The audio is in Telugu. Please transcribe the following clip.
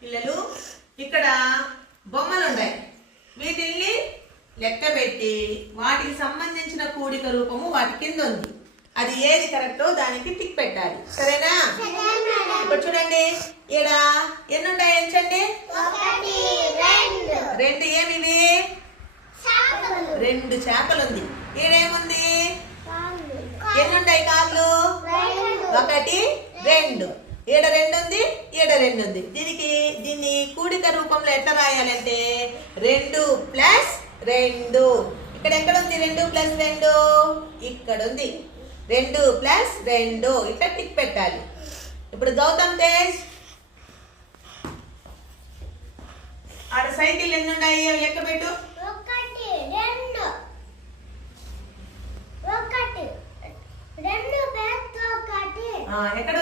పిల్లలు ఇక్కడ బొమ్మలు ఉన్నాయి వీటిల్ని లెక్క పెట్టి వాటికి సంబంధించిన కూడిక రూపము వాటి కింద ఉంది. అది ఏది కరెక్టో దానికి టిక్ పెట్టాలి. సరేనా? ఇప్పుడు చూడండి. ఈడ ఎన్ని ఎంచండి? రెండు. ఏమివి? చేపలు. రెండు చేపలు ఉంది ఈడేముంది? కాళ్ళు. ఎన్ని ఉంటాయి కాళ్ళు ఒకటి రెండు. ఈడ రెండు ఉంది ఈడ రెండు ఉంది దీనికి దీన్ని కూడిక రూపంలో ఎట్లా రాయాలంటే రెండు ప్లస్ రెండు. ఇక్కడ ఎక్కడ ఉంది రెండు ప్లస్ రెండు? ఇక్కడ ఉంది రెండు ప్లస్ రెండు. ఇట్లా టిక్ పెట్టాలి. ఇప్పుడు గౌతమ్ తేజ్. ఆడ సైకిల్ ఎన్ని ఉన్నాయి అవి లెక్క పెట్టు. ఒకటి రెండు. ఒకటి. రెండు పెద్ద ఒకటి. ఆ, ఎక్కడ